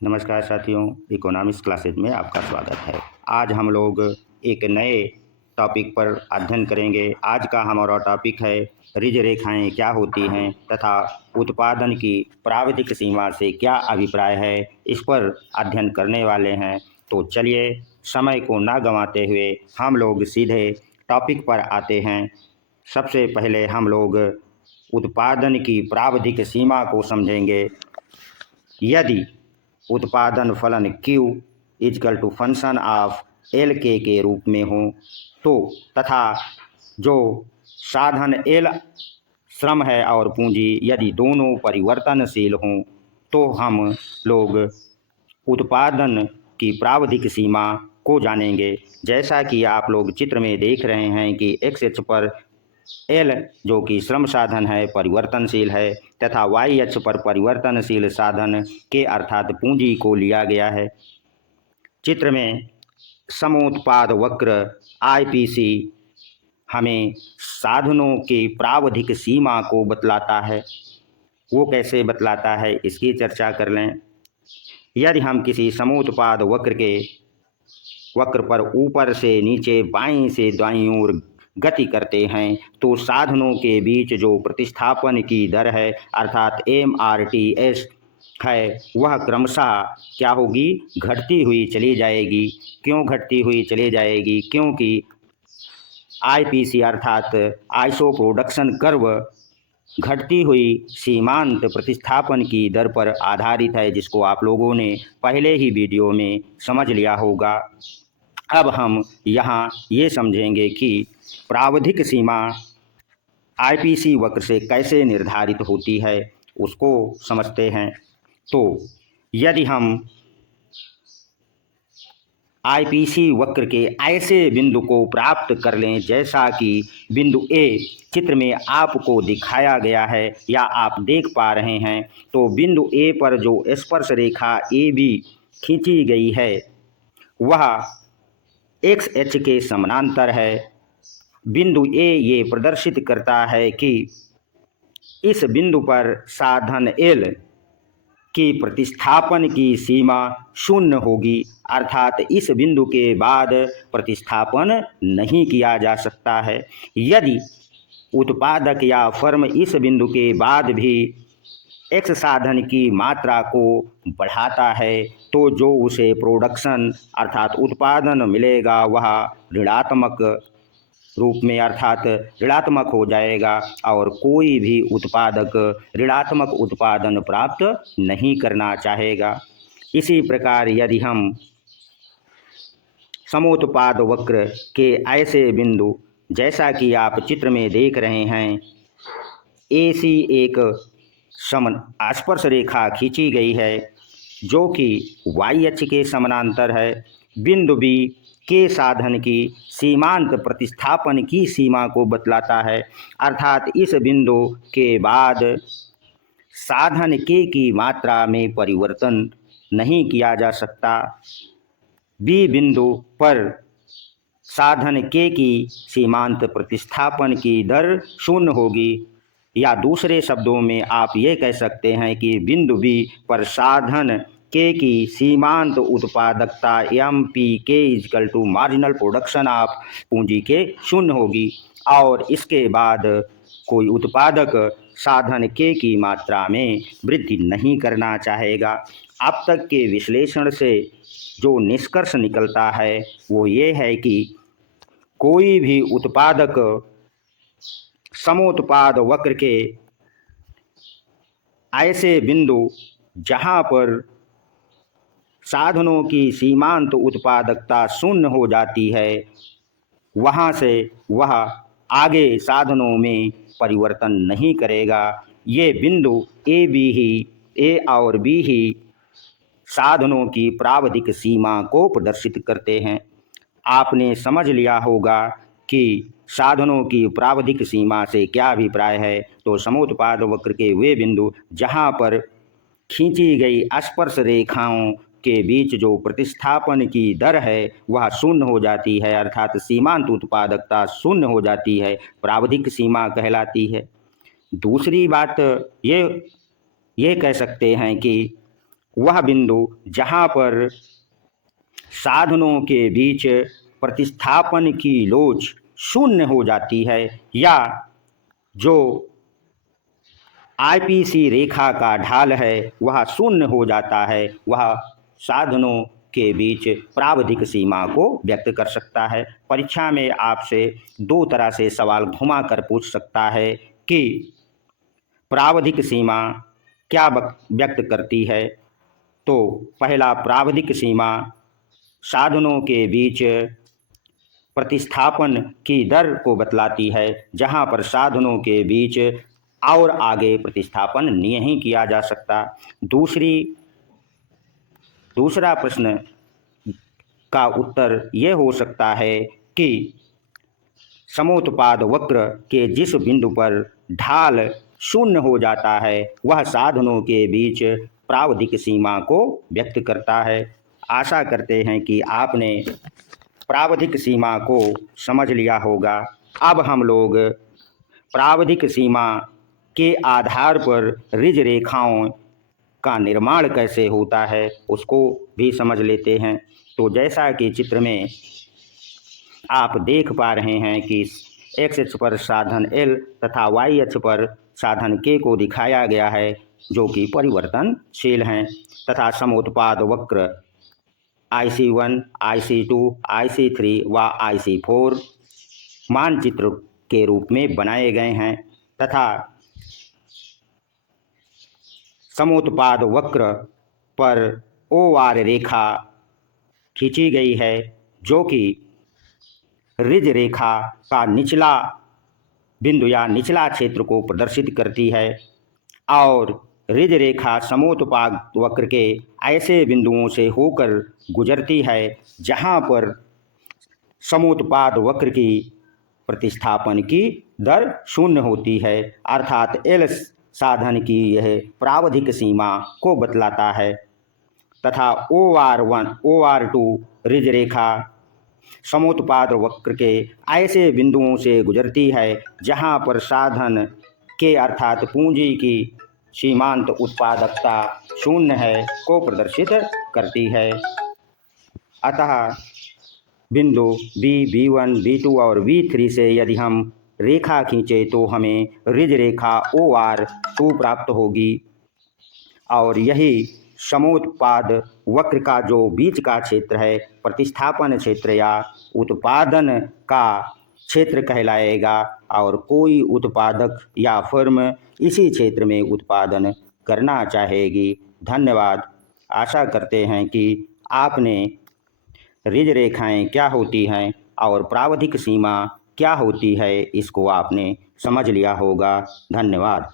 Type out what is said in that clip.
नमस्कार साथियों, economics classes में आपका स्वागत है। आज हम लोग एक नए टॉपिक पर अध्ययन करेंगे। आज का हमारा टॉपिक है ऋज रेखाएं क्या होती हैं तथा उत्पादन की प्राविधिक सीमा से क्या अभिप्राय है, इस पर अध्ययन करने वाले हैं। तो चलिए समय को ना गंवाते हुए हम लोग सीधे टॉपिक पर आते हैं। सबसे पहले हम लोग उत्पादन की प्राविधिक सीमा को समझेंगे। यदि उत्पादन फलन Q is equal to function of LK के रूप में हो तो तथा जो साधन L श्रम है और पूंजी यदि दोनों परिवर्तनशील हों तो हम लोग उत्पादन की प्राविधिक सीमा को जानेंगे। जैसा कि आप लोग चित्र में देख रहे हैं कि एक्स अक्ष पर L जो कि श्रम साधन है परिवर्तनशील है तथा Y अक्ष पर परिवर्तनशील साधन के अर्थात पूंजी को लिया गया है। चित्र में समोत्पाद वक्र IPC हमें साधनों की प्राविधिक सीमा को बतलाता है। वो कैसे बतलाता है इसकी चर्चा कर लें। यदि हम किसी समोत्पाद वक्र पर ऊपर से नीचे बाईं से दाईं ओर गति करते हैं तो साधनों के बीच जो प्रतिस्थापन की दर है अर्थात MRTS है वह क्रमशः क्या होगी, घटती हुई चली जाएगी। क्यों घटती हुई चली जाएगी? क्योंकि IPC अर्थात आइसो प्रोडक्शन कर्व घटती हुई सीमांत प्रतिस्थापन की दर पर आधारित है, जिसको आप लोगों ने पहले ही वीडियो में समझ लिया होगा। अब हम यहाँ ये समझेंगे कि प्राविधिक सीमा IPC वक्र से कैसे निर्धारित होती है, उसको समझते हैं। तो यदि हम IPC वक्र के ऐसे बिंदु को प्राप्त कर लें जैसा कि बिंदु A चित्र में आपको दिखाया गया है या आप देख पा रहे हैं, तो बिंदु A पर जो स्पर्श रेखा AB खींची गई है वह एक्स अक्ष के समानांतर है। बिंदु A ये प्रदर्शित करता है कि इस बिंदु पर साधन L की प्रतिस्थापन की सीमा शून्य होगी, अर्थात इस बिंदु के बाद प्रतिस्थापन नहीं किया जा सकता है। यदि उत्पादक या फर्म इस बिंदु के बाद भी X साधन की मात्रा को बढ़ाता है तो जो उसे प्रोडक्शन अर्थात उत्पादन मिलेगा वह ऋणात्मक रूप में अर्थात ऋणात्मक हो जाएगा और कोई भी उत्पादक ऋणात्मक उत्पादन प्राप्त नहीं करना चाहेगा। इसी प्रकार यदि हम समोत्पाद वक्र के ऐसे बिंदु जैसा कि आप चित्र में देख रहे हैं, AC एक स्पर्श रेखा खींची गई है जो कि Y अक्ष के समानांतर है। बिंदु B के साधन की सीमांत प्रतिस्थापन की सीमा को बतलाता है, अर्थात इस बिंदु के बाद साधन K की मात्रा में परिवर्तन नहीं किया जा सकता। B बिंदु पर साधन K की सीमांत प्रतिस्थापन की दर शून्य होगी, या दूसरे शब्दों में आप ये कह सकते हैं कि बिंदु B पर साधन K की सीमांत उत्पादकता MPK is equal to marginal production of पूंजी के शून्य होगी और इसके बाद कोई उत्पादक साधन K की मात्रा में वृद्धि नहीं करना चाहेगा। अब तक के विश्लेषण से जो निष्कर्ष निकलता है वो ये है कि कोई भी उत्पादक समोत्पाद वक्र के ऐसे बिंदु जहाँ पर साधनों की सीमांत उत्पादकता शून्य हो जाती है वहाँ से वह आगे साधनों में परिवर्तन नहीं करेगा। ये बिंदु A और B ही साधनों की प्राविधिक सीमा को प्रदर्शित करते हैं। आपने समझ लिया होगा कि साधनों की प्राविधिक सीमा से क्या अभिप्राय है। तो समोत्पाद वक्र के वे बिंदु जहाँ पर खींची गई स्पर्श रेखाओं के बीच जो प्रतिस्थापन की दर है वह शून्य हो जाती है, अर्थात सीमांत उत्पादकता शून्य हो जाती है, प्राविधिक सीमा कहलाती है। दूसरी बात ये कह सकते हैं कि वह बिंदु जहाँ पर साधनों के बीच प्रतिस्थापन की लोच शून्य हो जाती है, या जो आईपीसी रेखा का ढाल है वह शून्य हो जाता है, वह साधनों के बीच प्रावधिक सीमा को व्यक्त कर सकता है। परीक्षा में आपसे दो तरह से सवाल घुमा कर पूछ सकता है कि प्रावधिक सीमा क्या व्यक्त करती है। तो पहला, प्रावधिक सीमा साधनों के बीच प्रतिस्थापन की दर को बतलाती है, जहां पर साधनों के बीच और आगे प्रतिस्थापन नहीं किया जा सकता। दूसरा प्रश्न का उत्तर यह हो सकता है कि समोत्पाद वक्र के जिस बिंदु पर ढाल शून्य हो जाता है वह साधनों के बीच प्रावधिक सीमा को व्यक्त करता है। आशा करते हैं कि आपने प्रावधिक सीमा को समझ लिया होगा। अब हम लोग प्रावधिक सीमा के आधार पर रिज रेखाओं का निर्माण कैसे होता है उसको भी समझ लेते हैं। तो जैसा कि चित्र में आप देख पा रहे हैं कि एक्स अक्ष पर साधन L तथा वाई अक्ष पर साधन K को दिखाया गया है, जो कि परिवर्तनशील हैं, तथा समोत्पाद वक्र IC1, IC2, IC3 व IC4 मानचित्र के रूप में बनाए गए हैं, तथा समोत्पाद वक्र पर OR रेखा खींची गई है, जो कि रिज रेखा का निचला बिंदु या निचला क्षेत्र को प्रदर्शित करती है, और रिज रेखा समोत्पाद वक्र के ऐसे बिंदुओं से होकर गुजरती है जहां पर समोत्पाद वक्र की प्रतिस्थापन की दर शून्य होती है, अर्थात L साधन की यह प्रावधिक सीमा को बतलाता है, तथा OR1, OR2 रिज रेखा समोत्पाद वक्र के ऐसे बिंदुओं से गुजरती है जहां पर साधन के अर्थात पूंजी की सीमांत उत्पादकता शून्य है को प्रदर्शित करती है। अतः बिंदु B, B1, B2 और B3 से यदि हम रेखा खींचे तो हमें रिज रेखा OR2 प्राप्त होगी, और यही समोत्पाद वक्र का जो बीच का क्षेत्र है प्रतिस्थापन क्षेत्र या उत्पादन का क्षेत्र कहलाएगा, और कोई उत्पादक या फर्म इसी क्षेत्र में उत्पादन करना चाहेगी। धन्यवाद। आशा करते हैं कि आपने रिज रेखाएं क्या होती हैं और प्रावधिक सीमा क्या होती है इसको आपने समझ लिया होगा। धन्यवाद।